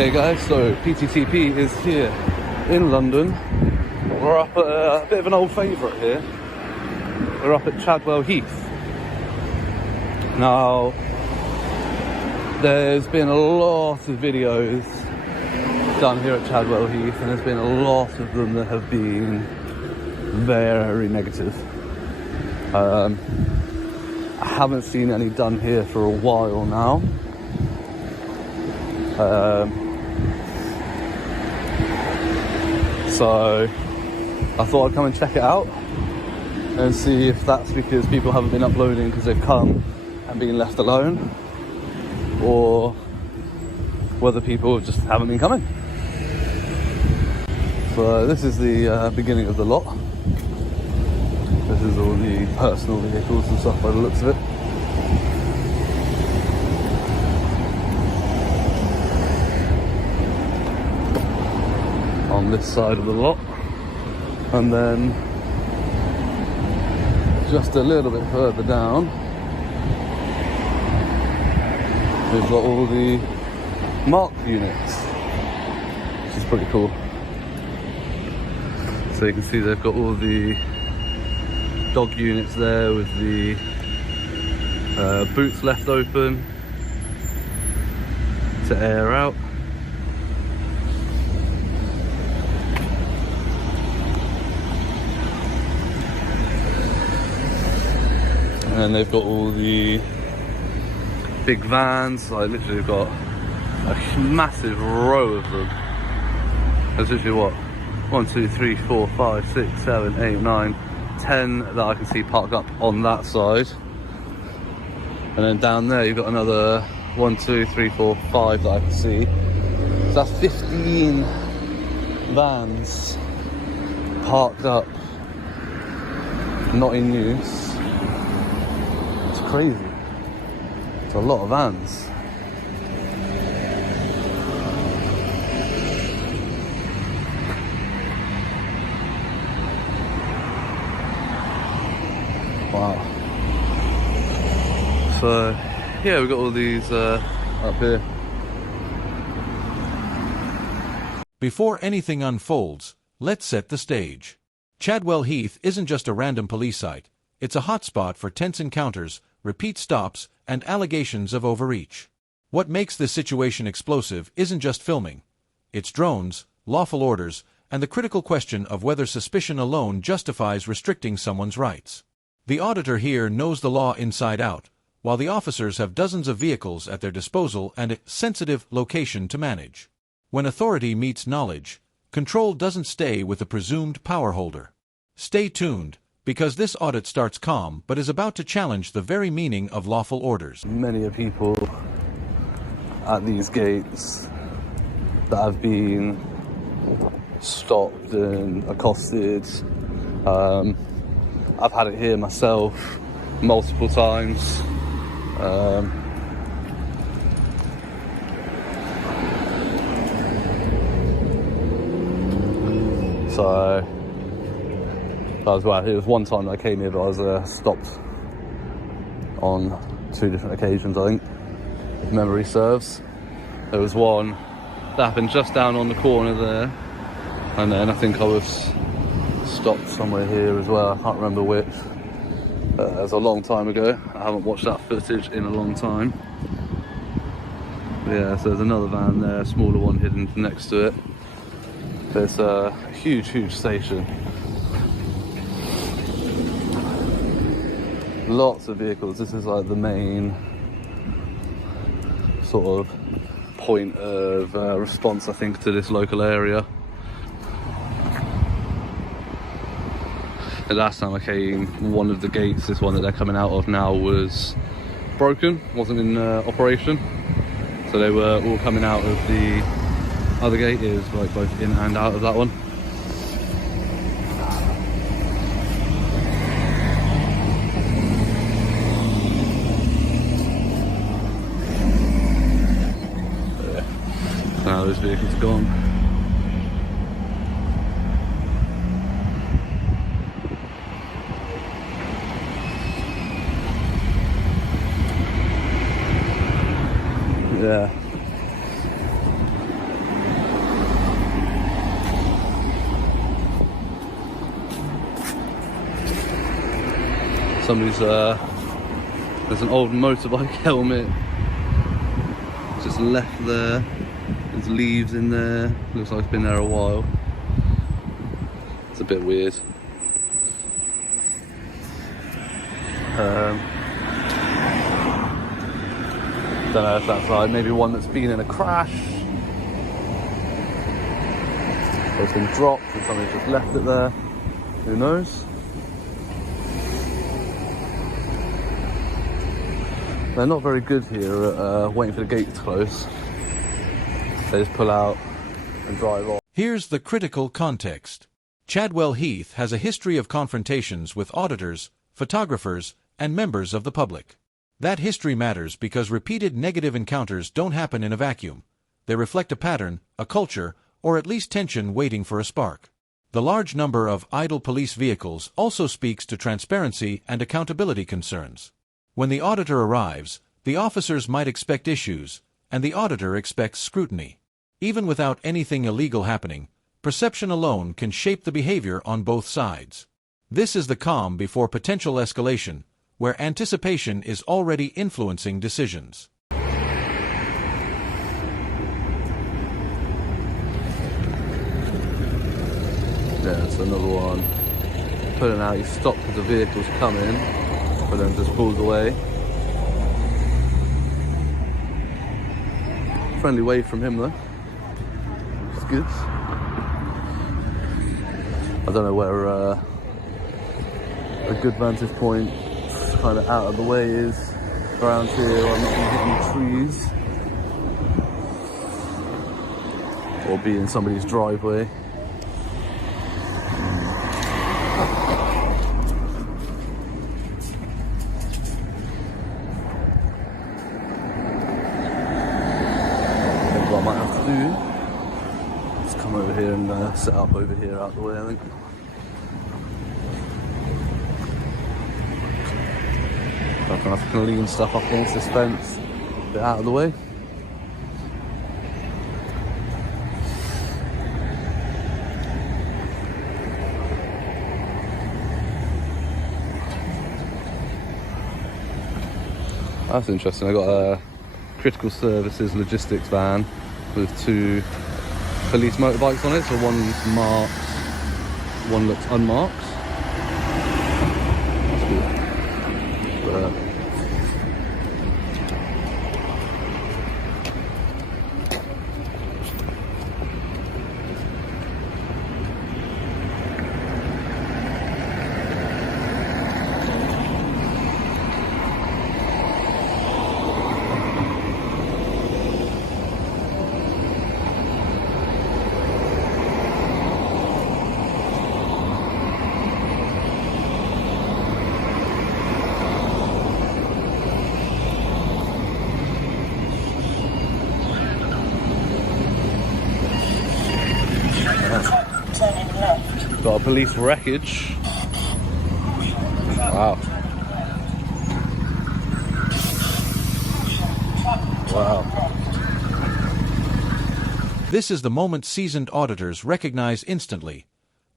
Okay guys, so PTTP is here in London. We're up at a bit of an old favourite here. We're up at Chadwell Heath. Now, there's been a lot of videos done here at Chadwell Heath, and there's been a lot of them that have been very negative. I haven't seen any done here for a while now. So I thought I'd come and check it out and see if that's because people haven't been uploading because they've come and been left alone, or whether people just haven't been coming. So this is the beginning of the lot. This is all the personal vehicles and stuff by the looks of it. On this side of the lot, and then just a little bit further down we've got all the marked units, which is pretty cool. So you can see they've got all the dog units there with the boots left open to air out. And they've got all the big vans. I literally have got a massive row of them. There's literally what? 1, 2, 3, 4, 5, 6, 7, 8, 9, 10 that I can see parked up on that side. And then down there you've got another 1, 2, 3, 4, 5 that I can see. So that's 15 vans parked up, not in use. Crazy. It's a lot of vans. Wow. So yeah, we've got all these up here. Before anything unfolds, let's set the stage. Chadwell Heath isn't just a random police site. It's a hotspot for tense encounters, repeat stops, and allegations of overreach. What makes this situation explosive isn't just filming. It's drones, lawful orders, and the critical question of whether suspicion alone justifies restricting someone's rights. The auditor here knows the law inside out, while the officers have dozens of vehicles at their disposal and a sensitive location to manage. When authority meets knowledge, control doesn't stay with the presumed power holder. Stay tuned, because this audit starts calm but is about to challenge the very meaning of lawful orders. Many are people at these gates that have been stopped and accosted. I've had it here myself multiple times. So it was one time that I came here, but I was stopped on 2 different occasions, I think, if memory serves. There was one that happened just down on the corner there, and then I think I was stopped somewhere here as well. I can't remember which. It was a long time ago. I haven't watched that footage in a long time. But yeah, so there's another van there, a smaller one hidden next to it. There's a huge station. Lots of vehicles. This is like the main sort of point of response, I think, to this local area. The last time I came, one of the gates, this one that they're coming out of now, was broken, wasn't in operation. So they were all coming out of the other gate. It was like both in and out of that one. Now this vehicle's gone. Yeah. Somebody's there's an old motorbike helmet just left there. There's leaves in there. Looks like it's been there a while. It's a bit weird. Don't know if that's like maybe one that's been in a crash, or it's been dropped and somebody's just left it there. Who knows? They're not very good here at waiting for the gate to close. They just pull out and drive off. Here's the critical context. Chadwell Heath has a history of confrontations with auditors, photographers, and members of the public. That history matters because repeated negative encounters don't happen in a vacuum. They reflect a pattern, a culture, or at least tension waiting for a spark. The large number of idle police vehicles also speaks to transparency and accountability concerns. When the auditor arrives, the officers might expect issues, and the auditor expects scrutiny. Even without anything illegal happening, perception alone can shape the behavior on both sides. This is the calm before potential escalation, where anticipation is already influencing decisions. Yeah, it's another one. Pulling out, he stopped as the vehicle's coming, but then just pulls away. Friendly wave from him though. It's good. I don't know where a good vantage point kind of out of the way is around here. I'm not going to hit any trees or be in somebody's driveway. What I might have to do is come over here and set up over here out the way, I think. I'm gonna have to lean stuff up against this fence, a bit out of the way. That's interesting. I got a critical services logistics van with 2 police motorbikes on it, so one's marked, one looks unmarked. That's good. But, got a police wreckage. Wow. Wow. This is the moment seasoned auditors recognize instantly.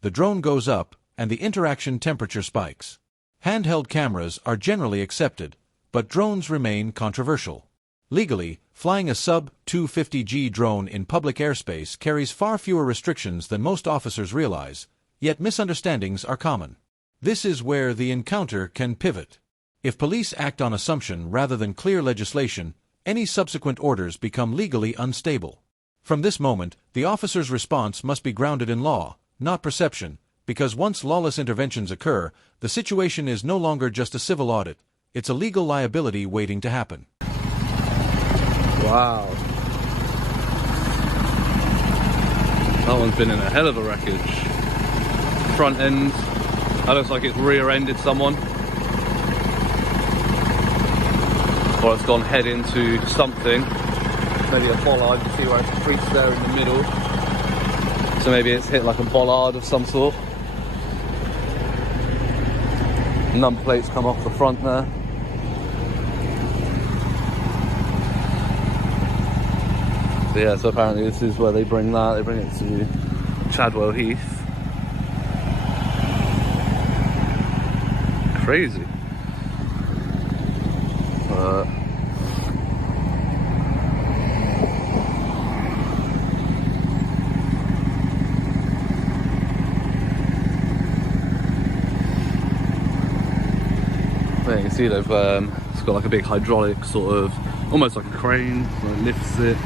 The drone goes up, and the interaction temperature spikes. Handheld cameras are generally accepted, but drones remain controversial. Legally, flying a sub-250G drone in public airspace carries far fewer restrictions than most officers realize, yet misunderstandings are common. This is where the encounter can pivot. If police act on assumption rather than clear legislation, any subsequent orders become legally unstable. From this moment, the officer's response must be grounded in law, not perception, because once lawless interventions occur, the situation is no longer just a civil audit, it's a legal liability waiting to happen. Wow. That one's been in a hell of a wreckage. Front end, that looks like it's rear-ended someone. Or it's gone head into something. Maybe a bollard, you see where it creeps there in the middle. So maybe it's hit like a bollard of some sort. Number plates come off the front there. So yeah, so apparently this is where they bring that. They bring it to Chadwell Heath. Crazy. There you can see they've it's got like a big hydraulic sort of, almost like a crane, so it lifts it,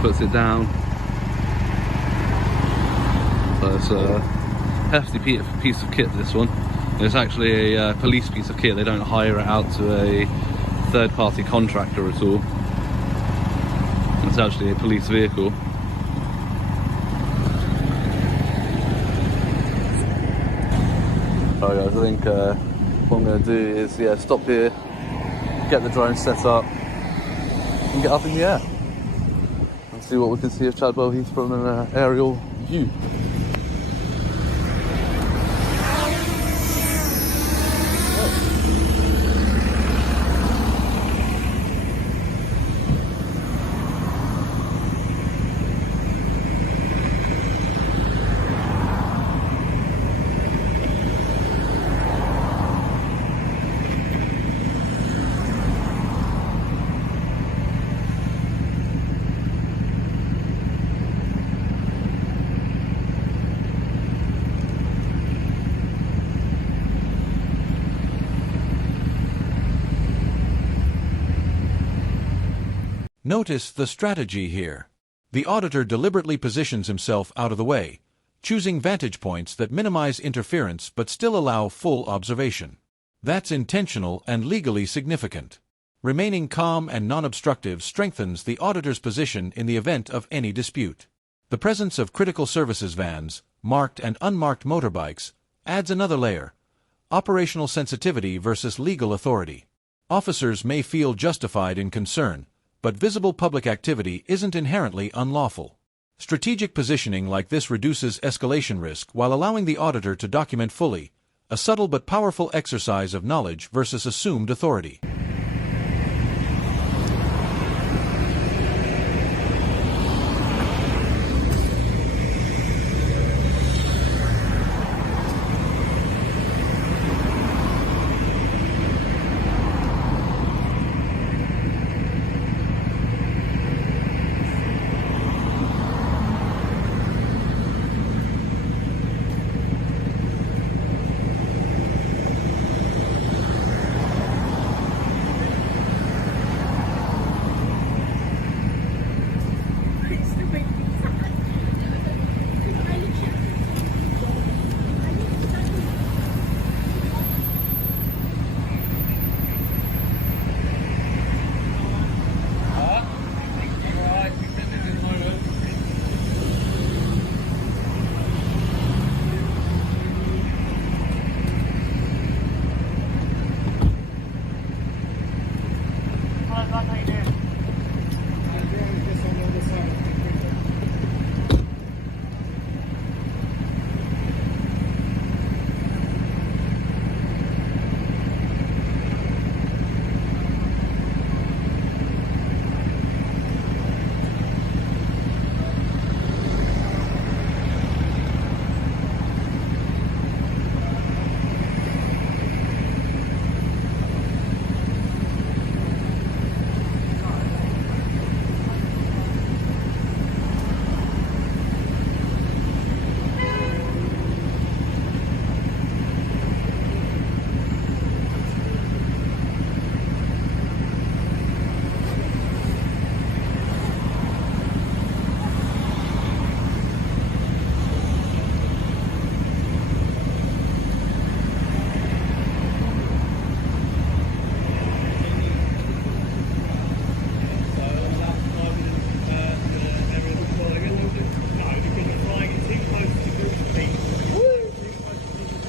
puts it down. So it's a hefty piece of kit, this one. It's actually a police piece of kit. They don't hire it out to a third-party contractor at all. It's actually a police vehicle. Alright guys, I think what I'm going to do is, yeah, stop here, get the drone set up, and get up in the air, and see what we can see of Chadwell Heath from an aerial view. Notice the strategy here. The auditor deliberately positions himself out of the way, choosing vantage points that minimize interference but still allow full observation. That's intentional and legally significant. Remaining calm and non-obstructive strengthens the auditor's position in the event of any dispute. The presence of critical services vans, marked and unmarked motorbikes, adds another layer: operational sensitivity versus legal authority. Officers may feel justified in concern, but visible public activity isn't inherently unlawful. Strategic positioning like this reduces escalation risk while allowing the auditor to document fully, a subtle but powerful exercise of knowledge versus assumed authority.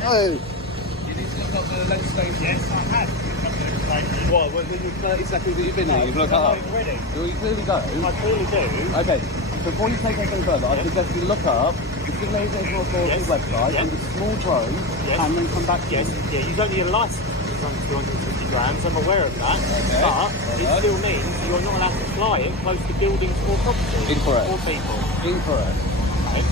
No! You need to look up the legislation. Yes, I have. What, within the 30 seconds that you've been here, you've looked that up? Already. You clearly don't. I clearly do. Okay, before you take anything further, I suggest you look up the Civil Aviation Authority's website and the small drone, and then come back to Yes, yeah, you don't need a license to run 250 grams, I'm aware of that. Okay. But it still means you're not allowed to fly it close to buildings or property. Incorrect. Or people. Incorrect. Okay.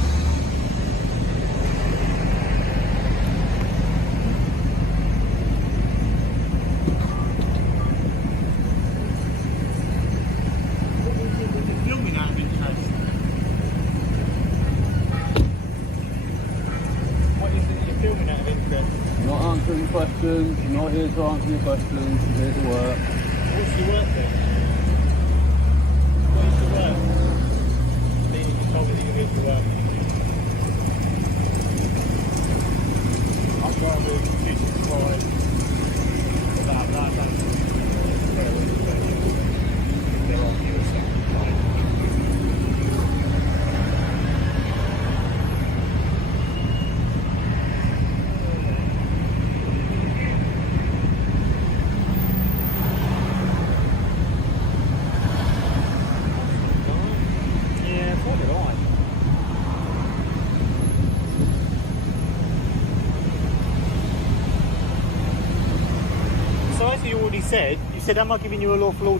questions. I'm not here to answer your questions. I'm here to work. What's your work then? What is your work? Then you just told me that you're here to work. I'm going to do kitchen fries. About that. So as you already said, am I giving you a lawful order